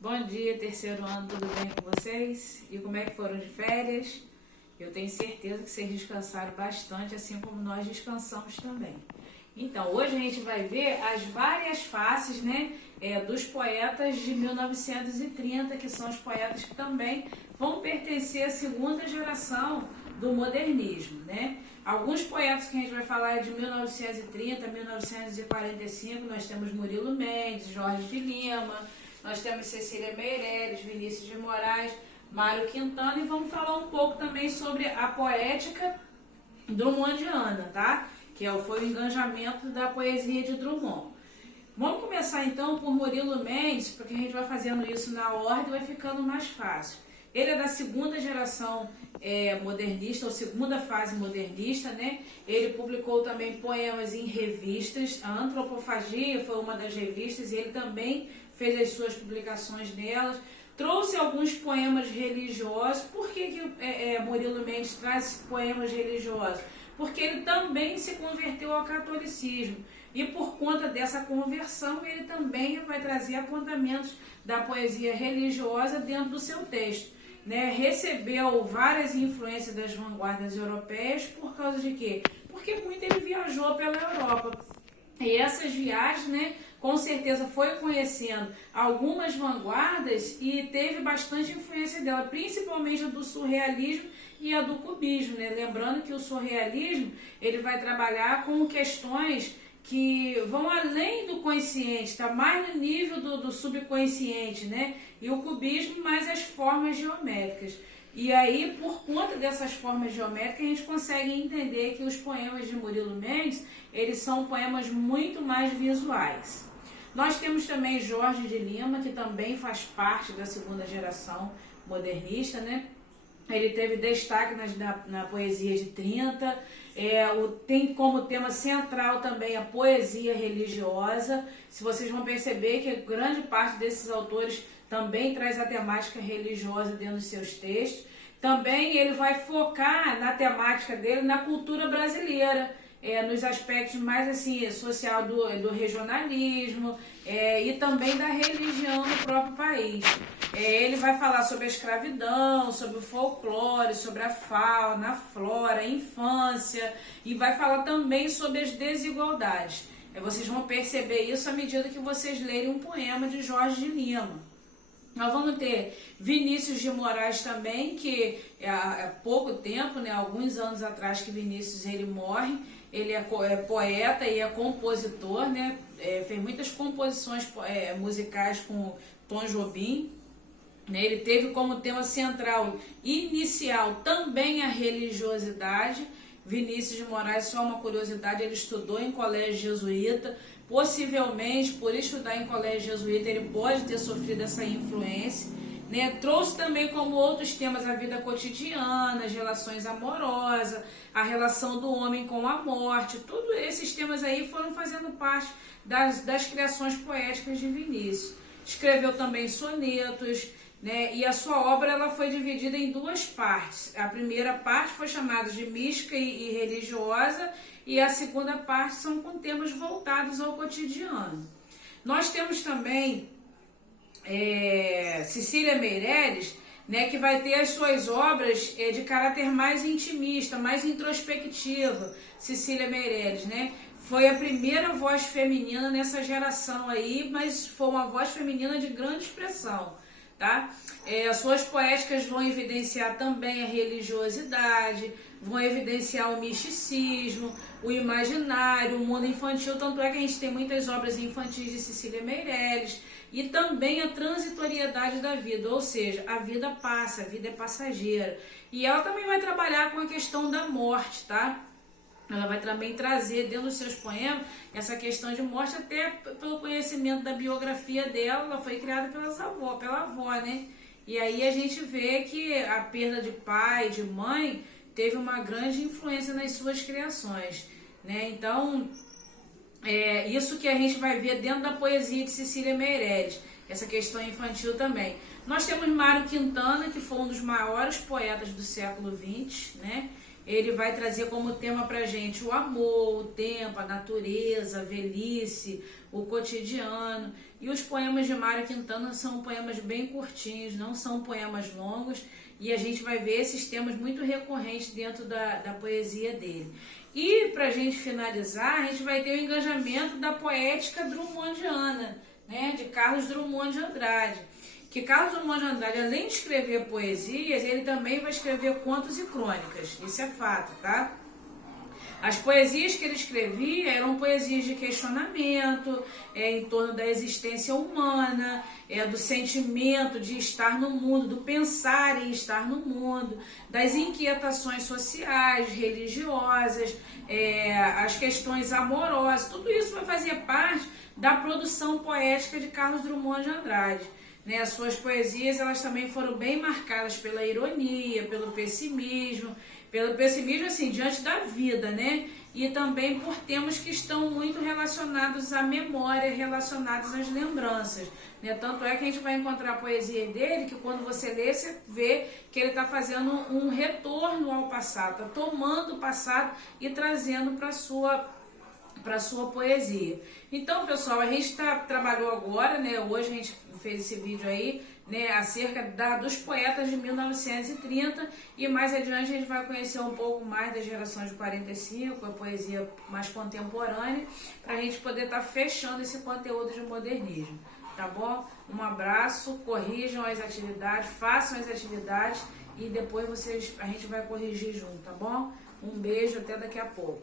Bom dia, terceiro ano, tudo bem com vocês? E como é que foram de férias? Eu tenho certeza que vocês descansaram bastante, assim como nós descansamos também. Então, hoje a gente vai ver as várias faces, né, dos poetas de 1930, que são os poetas que também vão pertencer à segunda geração do modernismo, né? Alguns poetas que a gente vai falar é de 1930 a 1945, nós temos Murilo Mendes, Jorge de Lima, nós temos Cecília Meirelles, Vinícius de Moraes, Mário Quintana, e vamos falar um pouco também sobre a poética drummondiana, tá? Foi o engajamento da poesia de Drummond. Vamos começar então por Murilo Mendes, porque a gente vai fazendo isso na ordem, vai ficando mais fácil. Ele é da segunda geração modernista, ou segunda fase modernista, né? Ele publicou também poemas em revistas, a Antropofagia foi uma das revistas, e ele também fez as suas publicações nelas. Trouxe alguns poemas religiosos. Por que Murilo Mendes traz poemas religiosos? Porque ele também se converteu ao catolicismo. E por conta dessa conversão, ele também vai trazer apontamentos da poesia religiosa dentro do seu texto. Né? Recebeu várias influências das vanguardas europeias. Por causa de quê? Porque muito ele viajou pela Europa. E essas viagens, né, com certeza foi conhecendo algumas vanguardas e teve bastante influência dela, principalmente a do surrealismo e a do cubismo, né? Lembrando que o surrealismo ele vai trabalhar com questões que vão além do consciente, está mais no nível do subconsciente, né? E o cubismo mais as formas geométricas. E aí, por conta dessas formas geométricas, a gente consegue entender que os poemas de Murilo Mendes, eles são poemas muito mais visuais. Nós temos também Jorge de Lima, que também faz parte da segunda geração modernista, né? Ele teve destaque na poesia de 30, tem como tema central também a poesia religiosa. Se vocês vão perceber que grande parte desses autores também traz a temática religiosa dentro dos seus textos. Também ele vai focar na temática dele na cultura brasileira, nos aspectos mais assim, social do regionalismo e também da religião no próprio país. Ele vai falar sobre a escravidão, sobre o folclore, sobre a fauna, a flora, a infância, e vai falar também sobre as desigualdades. Vocês vão perceber isso à medida que vocês lerem um poema de Jorge de Lima. Nós vamos ter Vinícius de Moraes também, que há pouco tempo, né, alguns anos atrás que Vinícius ele morre. Ele é poeta e é compositor, né, fez muitas composições musicais com Tom Jobim. Né, ele teve como tema central inicial também a religiosidade. Vinícius de Moraes, só uma curiosidade, ele estudou em colégio jesuíta. Possivelmente, por estudar em colégio jesuíta, ele pode ter sofrido essa influência. Né? Trouxe também como outros temas a vida cotidiana, as relações amorosas, a relação do homem com a morte. Todos esses temas aí foram fazendo parte das criações poéticas de Vinícius. Escreveu também sonetos, né? E a sua obra ela foi dividida em duas partes. A primeira parte foi chamada de mística e religiosa, e a segunda parte são com temas voltados ao cotidiano. Nós temos também Cecília Meirelles, né, que vai ter as suas obras de caráter mais intimista, mais introspectiva. Cecília Meirelles, né, foi a primeira voz feminina nessa geração aí, mas foi uma voz feminina de grande expressão. Tá? As suas poéticas vão evidenciar também a religiosidade, vão evidenciar o misticismo, o imaginário, o mundo infantil, tanto é que a gente tem muitas obras infantis de Cecília Meirelles, e também a transitoriedade da vida, ou seja, a vida passa, a vida é passageira. E ela também vai trabalhar com a questão da morte, tá? Ela vai também trazer dentro dos seus poemas essa questão de morte, até pelo conhecimento da biografia dela. Ela foi criada pela avó, né? E aí a gente vê que a perda de pai, de mãe, teve uma grande influência nas suas criações, né? Então, isso que a gente vai ver dentro da poesia de Cecília Meirelles, essa questão infantil também. Nós temos Mário Quintana, que foi um dos maiores poetas do século XX, né? ele vai trazer como tema pra gente o amor, o tempo, a natureza, a velhice, o cotidiano. E os poemas de Mário Quintana são poemas bem curtinhos, não são poemas longos, e a gente vai ver esses temas muito recorrentes dentro da poesia dele. E pra gente finalizar, a gente vai ter o engajamento da poética drummondiana, né, de Carlos Drummond de Andrade. Que Carlos Drummond de Andrade, além de escrever poesias, ele também vai escrever contos e crônicas. Isso é fato, tá? As poesias que ele escrevia eram poesias de questionamento, em torno da existência humana, do sentimento de estar no mundo, do pensar em estar no mundo, das inquietações sociais, religiosas, as questões amorosas. Tudo isso vai fazer parte da produção poética de Carlos Drummond de Andrade. As suas poesias, elas também foram bem marcadas pela ironia, pelo pessimismo assim, diante da vida, né? E também por temas que estão muito relacionados à memória, relacionados às lembranças, né? Tanto é que a gente vai encontrar a poesia dele, que quando você lê, você vê que ele está fazendo um retorno ao passado, está tomando o passado e trazendo para a sua poesia. Então, pessoal, a gente trabalhou agora, né? Hoje a gente fez esse vídeo aí, né, acerca dos poetas de 1930, e mais adiante a gente vai conhecer um pouco mais da geração de 45, a poesia mais contemporânea, para a gente poder estar fechando esse conteúdo de modernismo, tá bom? Um abraço, corrijam as atividades, façam as atividades e depois a gente vai corrigir junto, tá bom? Um beijo, até daqui a pouco.